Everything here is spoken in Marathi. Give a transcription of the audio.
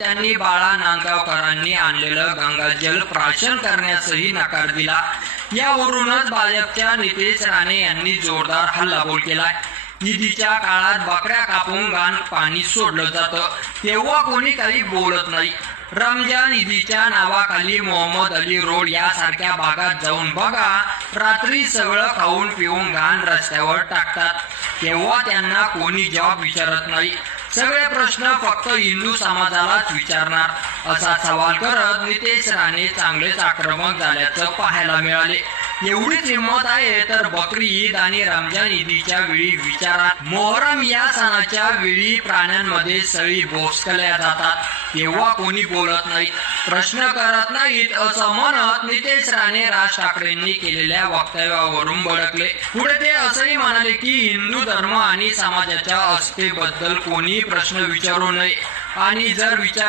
त्यांनी बाळा नांदगावकरांनी आणलेलं गंगाजल प्राशन करण्यासही नकार दिला। यावरूनच भाजपच्या नितेश राणे यांनी जोरदार हल्लाबोल केलाय। ईदीच्या काळात बकऱ्या कापून घाण पाणी सोडलं जातं तेव्हा कोणी काही बोलत नाही। रमजान ईदीच्या नावाखाली मोहम्मद अली रोड यासारख्या भागात जाऊन बघा, रात्री सगळं खाऊन पिऊन घाण रस्त्यावर टाकतात तेव्हा त्यांना कोणी जवाब विचारत नाही। सगळे प्रश्न फक्त हिंदू समाजालाच विचारणार असा सवाल करत नितेश राणे चांगलेच आक्रमक झाल्याचं पाहायला मिळाले। एवढीच हिंमत आहे तर बकरी ईद आणि रमजान ईदीच्या वेळी विचारा। मोहरम या सणाच्या वेळी प्राण्यांमध्ये सळी भोसकल्या जातात तेव्हा कोणी बोलत नाही, प्रश्न करत नाहीत असं म्हणत नितेश राणे राज ठाकरेंनी केलेल्या वक्तव्यावरून भडकले। पुढे ते असंही म्हणाले की हिंदू धर्म आणि समाजाच्या अस्मितेबद्दल कोणी प्रश्न विचारू नये आणि जर विचार